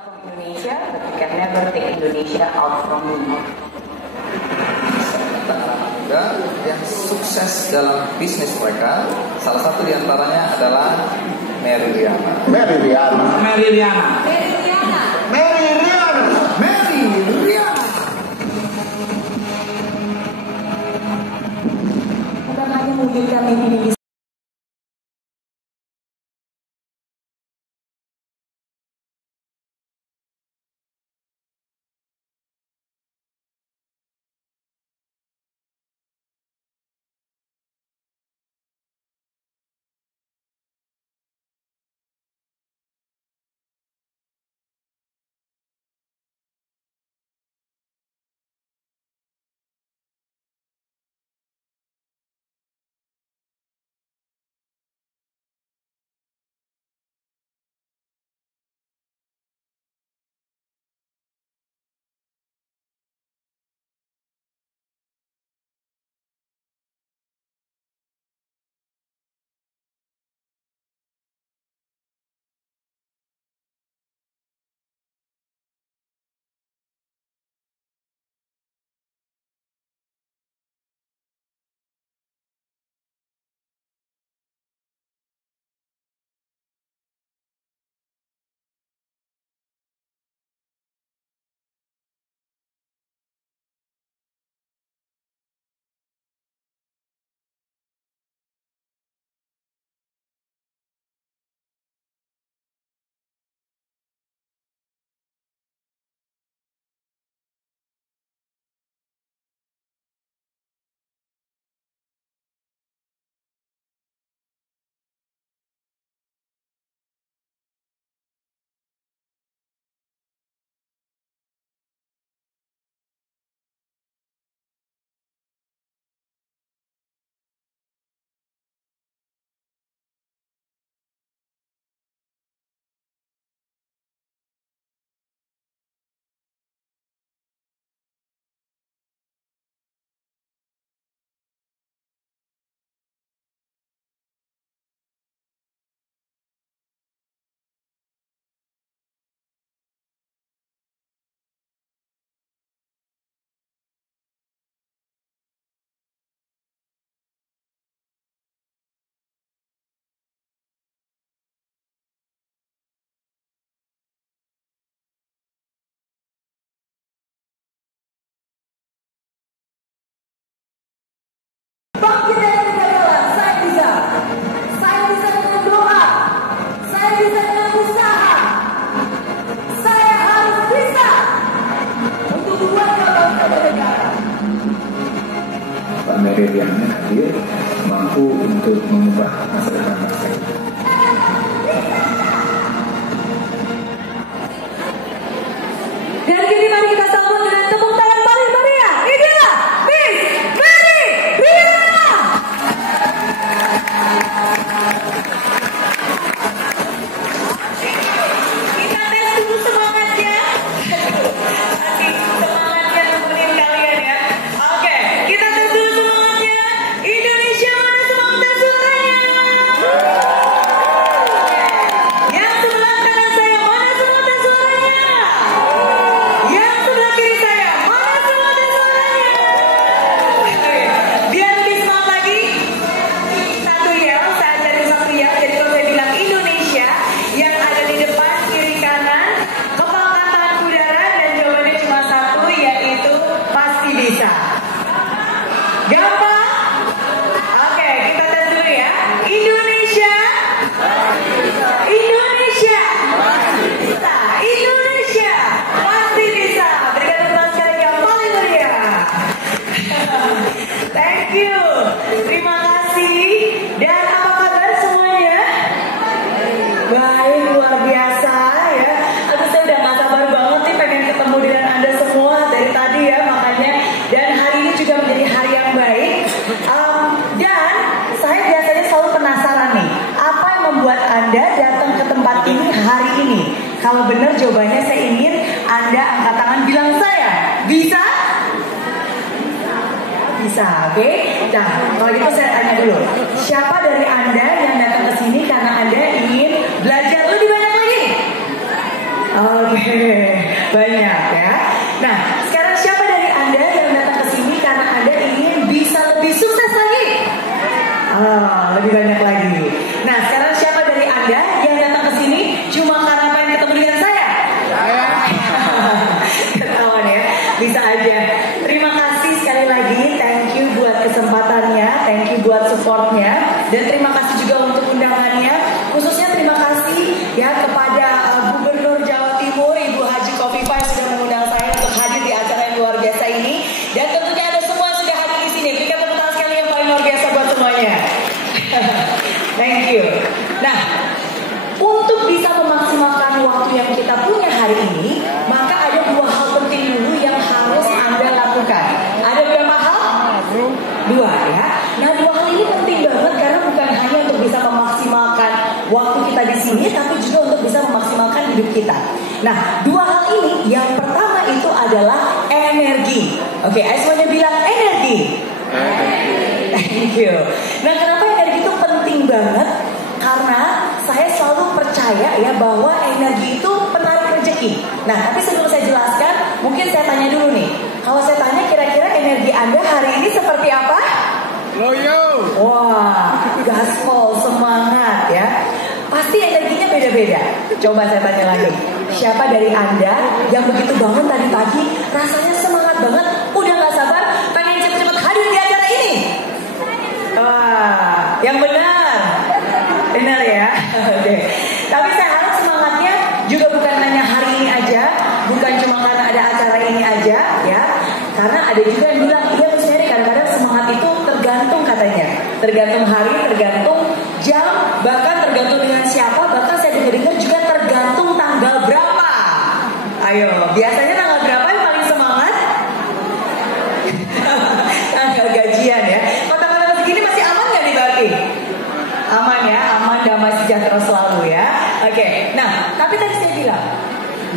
from Indonesia, but you can never take Indonesia out from me. Anak muda yang sukses dalam bisnis mereka, salah satu diantaranya adalah Mary Riana. Bukan hanya mewujudkan mimpi-mimpi Pak Mary Riana hadir mampu untuk mengubah masa depan bangsa ini. Dan kini mari kita sambut dengan tepuk tangan paling meriah. Inilah Miss Mary Riana. Kita tes dulu semangatnya. Semangatnya nemenin kalian ya. Oke, kita tes dulu semangatnya. Indonesia mana semangat dan suaranya? Yang sebelah kanan saya mana semangat dan suaranya? Yang sebelah kiri saya, mana semangat dan suaranya? Biar lebih semangat lagi, satu ya, saya dari satu ya. Jadi kalau saya bilang Indonesia, yang ada di depan, kiri, kanan, kepalkan tangan ke udara, dan jawabannya cuma satu, yaitu pasti bisa. Gampang? Oke, kita tes dulu ya. Indonesia. Indonesia. Bisa. Indonesia. Pasti bisa. Berikan teman sekali yang paling meriah. Thank you. Terima kasih. Dan apa kabar semuanya? Baik, luar biasa ya. Aduh, saya udah gak sabar banget nih pengen ketemu dengan Anda semua dari tadi ya, makanya. Dan hari ini juga menjadi hari yang baik. Dan saya biasanya selalu penasaran nih, apa yang membuat Anda datang ke tempat ini hari ini? Kalau benar jawabannya saya ingin Anda angkat tangan bilang saya. Bisa? Bisa, oke? Nah, kalau gitu saya tanya dulu. Siapa dari Anda yang datang ke sini karena Anda ingin belajar lebih banyak lagi? Oke, banyak ya. Nah, sekarang siapa dari Anda yang datang ke sini karena Anda ingin bisa lebih sukses lagi? Lebih banyak lagi. Nah, sekarang siapa dari Anda yang datang ke sini cuma karena pengen ketemu dengan saya? Ketahuan ya, bisa aja. Terima kasih sekali lagi, thank you buat kesempatannya, thank you buat supportnya, dan terima kasih juga untuk undangannya. Khususnya terima kasih ya kepada Gubernur Jawa Timur Ibu Haji Khofifah yang sudah mengundang saya untuk hadir di acara yang luar biasa ini, dan tentunya ada semua yang sudah hadir di sini. Berikan tepuk tangan sekali yang paling luar biasa buat semuanya. Thank you. Nah, untuk bisa memaksimalkan waktu yang kita punya hari ini, maka ada dua hal penting dulu yang harus Anda lakukan. Ada berapa hal? Dua ya. Nah, dua hal ini penting banget karena bukan hanya untuk bisa memaksimalkan waktu kita di sini, tapi juga untuk bisa memaksimalkan hidup kita. Nah, dua hal ini, yang pertama itu adalah energi. Oke, ayo semuanya bilang energi. Thank you. Nah, kenapa energi itu penting banget? Karena saya selalu percaya ya bahwa energi itu penarik rezeki. Nah, tapi sebelum saya jelaskan, mungkin saya tanya dulu nih. Kalau saya tanya kira-kira energi Anda hari ini seperti apa? Loyo. Wah, gaspol, semangat ya. Pasti energinya beda-beda. Coba saya tanya lagi. Siapa dari Anda yang begitu bangun tadi pagi rasanya semangat banget, udah gak sabar pengen cepet-cepet hadir di acara ini? Wah, yang benar. Benar ya. Oke. Tapi saya harap semangatnya juga bukan hanya hari ini aja, bukan cuma karena ada acara ini aja ya. Karena ada juga yang bilang, iya Mas Ferry, kadang-kadang semangat itu tergantung katanya. Tergantung hari, tergantung jam, bahkan tergantung dengan siapa, bahkan saya dengar juga tergantung tanggal berapa. Ayo, biasanya tanggal berapa yang paling semangat? Tanggal gajian ya. Kalau tanggal segini masih aman nggak nih berarti? Aman ya, aman, damai sejahtera selalu ya. Oke, nah tapi tadi saya bilang,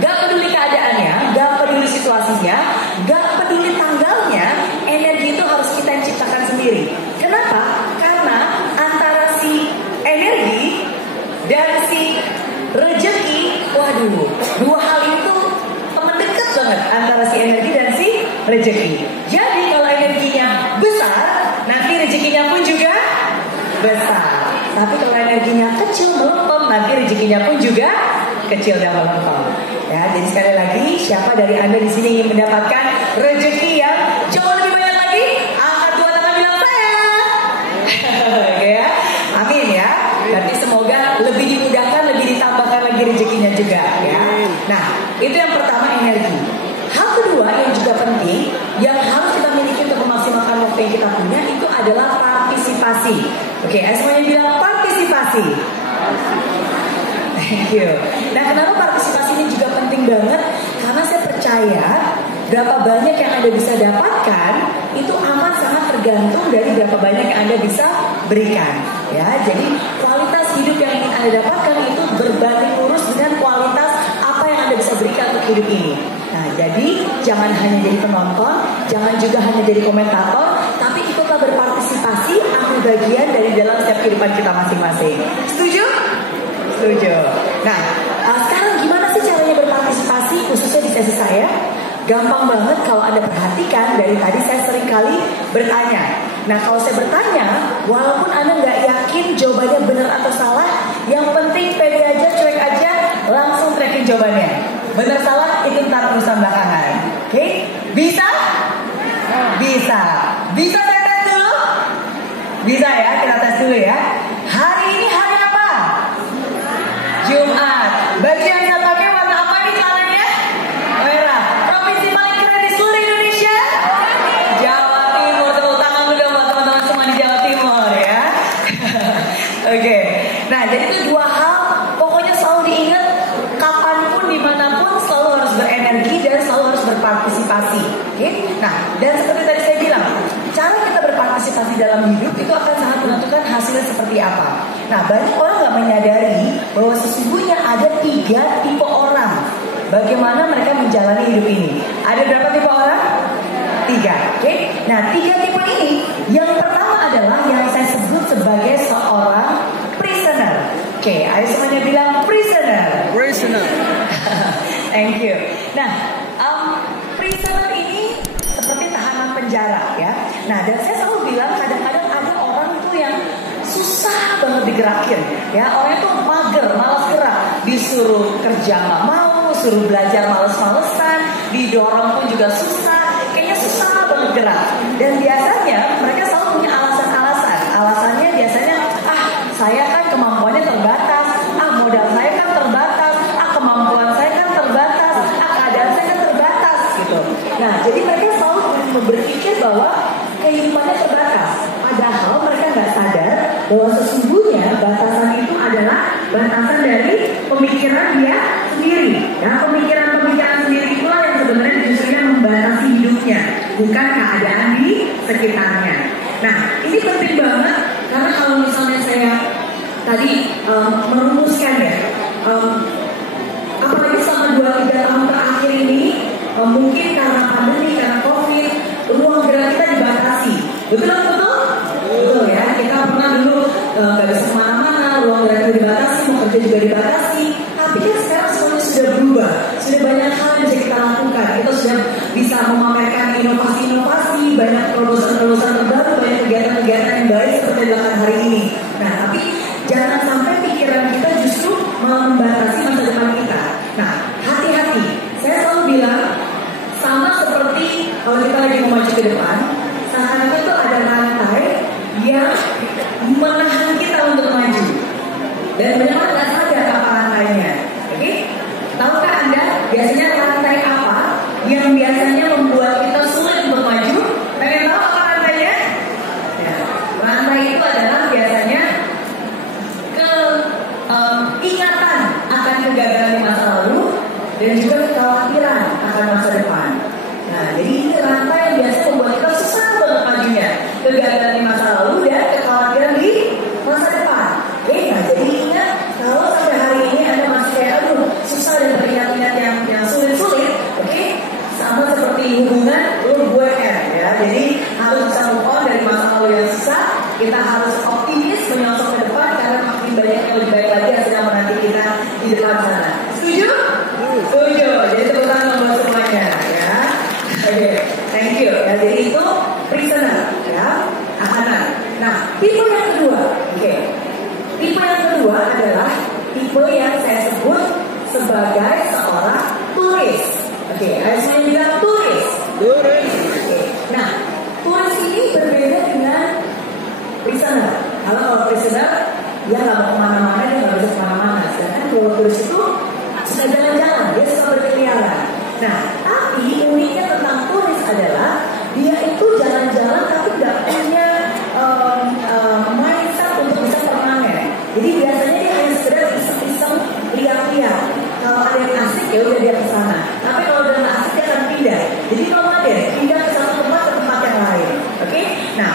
gak peduli keadaannya, gak peduli situasinya, gak peduli tanggalnya, energi itu harus kita ciptakan sendiri. Kenapa? Karena antara si energi dan si rejeki, waduh, dua hal itu teman dekat banget antara si energi dan si rejeki. Jadi kalau energinya besar, nanti rezekinya pun juga besar. Tapi kalau energinya kecil melempem, nanti rezekinya pun juga kecil dan melempem. Ya, jadi sekali lagi, siapa dari Anda di sini ingin mendapatkan rezeki yang jauh lebih banyak lagi? Angkat dua tangan bilang saya. Oke ya, amin ya. Berarti semoga lebih dimudahkan, lebih ditambahkan lagi rezekinya juga ya. Nah, itu yang pertama, energi. Hal kedua yang juga penting, yang harus kita miliki untuk memaksimalkan waktu yang kita punya, itu adalah partisipasi. Oke, semuanya bilang partisipasi. Thank you. Nah, kenapa partisipasi ini juga penting banget? Karena saya percaya berapa banyak yang Anda bisa dapatkan itu amat sangat tergantung dari berapa banyak yang Anda bisa berikan. Ya, jadi kualitas hidup yang ingin Anda dapatkan itu berbanding lurus dengan kualitas apa yang Anda bisa berikan untuk hidup ini. Nah, jadi jangan hanya jadi penonton, jangan juga hanya jadi komentator, tapi ikutlah berpartisipasi, ambil bagian dari dalam setiap kehidupan kita masing-masing. Setuju? Setuju. Nah, sekarang gimana sih caranya berpartisipasi khususnya di sesi saya? Gampang banget kalau Anda perhatikan, dari tadi saya sering kali bertanya. Nah, kalau saya bertanya, walaupun Anda nggak yakin jawabannya benar atau salah, yang penting pede aja, cuek aja, langsung tracking jawabannya. Benar salah itu ntar urusan belakangan. Oke? Bisa? Bisa. Bisa saya tes dulu? Bisa ya, kita tes dulu ya. Hari ini hari apa? Jumat. Baju yang saya pakai warna apa nih celananya? Merah. Provinsi paling keren di seluruh Indonesia? Jawa Timur. Tepuk tangan dulu buat teman-teman semua di Jawa Timur ya. Oke. Nah, jadi itu dua hal. Pokoknya selalu diingat, kapanpun, dimanapun, selalu harus berenergi dan selalu harus berpartisipasi. Oke? Nah, dan seperti tadi saya bilang, cara kita berpartisipasi dalam hidup itu akan sangat menentukan hasilnya seperti apa. Nah, banyak orang nggak menyadari bahwa sesungguhnya ada 3 tipe orang. Bagaimana mereka menjalani hidup ini? Ada berapa tipe orang? 3. Oke? Nah, 3 tipe ini, yang pertama adalah yang saya sebut sebagai seorang prisoner. Oke, ayo semuanya bilang prisoner. Prisoner. Thank you. Nah, prisoner ini seperti tahanan penjara ya. Nah, dan saya selalu bilang kadang-kadang ada orang itu yang susah banget digerakin ya. Orang itu mager, malas gerak, disuruh kerja nggak mau, suruh belajar males-malesan, didorong pun juga susah, kayaknya susah banget gerak. Dan biasanya mereka selalu punya alasan-alasan. Alasannya biasanya, saya kan kemampuannya terbatas, modal saya kan terbatas, kemampuan saya kan terbatas, keadaan saya kan terbatas gitu. Nah, jadi mereka selalu berpikir bahwa kehidupannya terbatas. Padahal mereka nggak sadar bahwa sesungguhnya batasan itu adalah batasan dari pemikiran dia sendiri. Ya, pemikiran-pemikiran sendiri itulah yang sebenarnya justru membatasi hidupnya, bukan keadaan di sekitarnya. Nah, ini penting banget karena kalau misalnya saya tadi merumuskan ya, apalagi selama 2-3 tahun terakhir ini, mungkin karena pandemi, karena COVID, ruang gerak kita dibatasi. Betul ya. Kita pernah dulu nggak bisa kemana-mana, ruang gerak kita dibatasi, mau kerja juga dibatasi. Tapi kan sekarang semuanya sudah berubah, sudah banyak hal yang bisa kita lakukan. Kita sudah bisa memamerkan inovasi-inovasi, banyak terobosan-terobosan terbaru, banyak kegiatan-kegiatan yang baik seperti yang dilakukan hari ini. Nah, tapi jangan sampai pikiran kita justru malah membatasi masa depan kita. Nah, hati-hati. Saya selalu bilang, sama seperti kalau kita lagi mau maju ke depan, seakan-akan itu ada rantai yang menahan kita untuk maju. Dan banyak orang nggak sadar apa rantainya. Oke? Tahukah Anda biasanya rantai apa yang biasanya membuat kita sulit untuk maju? Pengen tahu apa rantainya? Ya, rantai itu adalah biasanya ingatan akan kegagalan di masa lalu dan juga kekhawatiran akan masa depan. Nah, jadi ini rantai yang biasanya membuat kita susah banget majunya. Kegagalan di masa lalu dan kekhawatiran di masa depan. Nah, jadi ingat kalau sampai hari ini Anda masih kayak susah dan teringat-ingat yang sulit-sulit, oke? Sama seperti hubungan lu gue ya. Jadi harus bisa move on dari masa lalu yang susah. Kita harus optimis menyongsong ke depan karena makin banyak yang lebih baik lagi yang sedang menanti kita di depan sana. Setuju? Setuju. Jadi tepuk tangan buat semuanya ya. Oke, thank you. Ya, jadi itu prisoner ya, tahanan. Nah, tipe yang kedua, tipe yang kedua adalah tipe yang saya sebut sebagai seorang turis. Ayo saya bilang turis. Nah, turis ini berbeda dengan prisoner. Kalau prisoner dia nggak mau kemana-mana, dia nggak bisa kemana-mana. Sedangkan kalau turis itu suka jalan-jalan, dia suka berkeliaran. Nah, tapi uniknya tentang turis adalah dia itu jalan-jalan tapi nggak punya mindset untuk bisa permanen. Jadi biasanya dia hanya sekedar iseng-iseng lihat-lihat. Kalau ada yang asik ya udah dia ke sana. Tapi kalau udah nggak asik dia akan pindah. Jadi nomaden, pindah ke satu tempat ke tempat yang lain. Oke? Nah,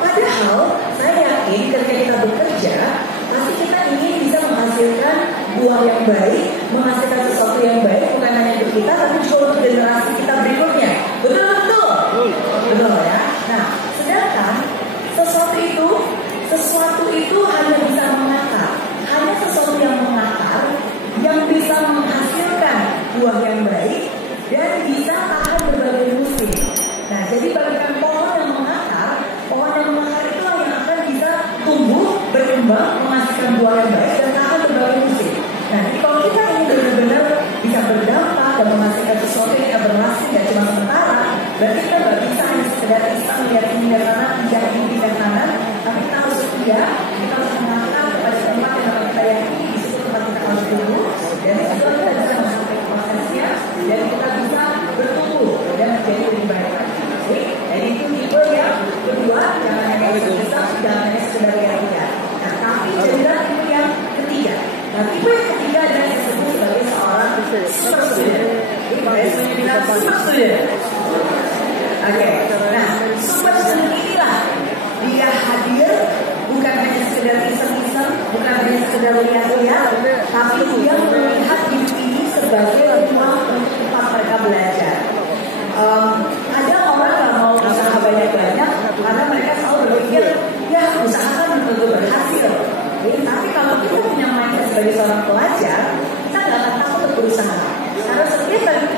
padahal saya yakin ketika kita bekerja, pasti kita ingin bisa menghasilkan buah yang baik, menghasilkan sesuatu yang baik bukan hanya untuk kita, tapi juga untuk generasi kita berikutnya. Betul ya. Nah, sedangkan sesuatu itu hanya bisa mengakar, hanya sesuatu yang mengakar, yang bisa menghasilkan buah yang baik dan bisa tahan berbagai musim. Nah, jadi bagikan pohon yang mengakar itulah yang akan bisa tumbuh, berkembang, menghasilkan buah yang baik dan tahan berbagai musim. Nah, jadi kalau kita ingin benar-benar bisa berdampak dan menghasilkan sesuatu yang berhasil dan cuma sementara, berarti kita nggak bisa hanya sekedar bisa melihat ini dan kanan, tidak ini dan kanan, tapi kita harus setia, kita harus mengakar kepada tempat yang dapat kita yakini, di situ tempat kita harus tumbuh, dan di situ kita bisa mencapai prosesnya, dan kita bisa bertumbuh dan menjadi lebih baik lagi. Jadi itu tipe yang kedua, jangan hanya bisa, jangan hanya sekedar lihat-lihat. Nah, tapi jadilah tipe yang ketiga. Nah, tipe yang ketiga adalah yang disebut sebagai seorang super student. Jadi saya bilang super student. Oke, nah super student inilah dia hadir bukan hanya sekedar iseng-iseng, bukan hanya sekedar lihat-lihat, tapi dia melihat diri ini sebagai rumah untuk tempat mereka belajar. Ada orang yang mau usaha banyak-banyak karena mereka selalu berpikir ya usaha kan tentu berhasil. Tapi kalau kita punya mindset sebagai seorang pelajar, kita nggak akan takut untuk berusaha.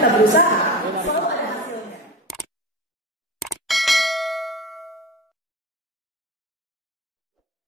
kita berusaha.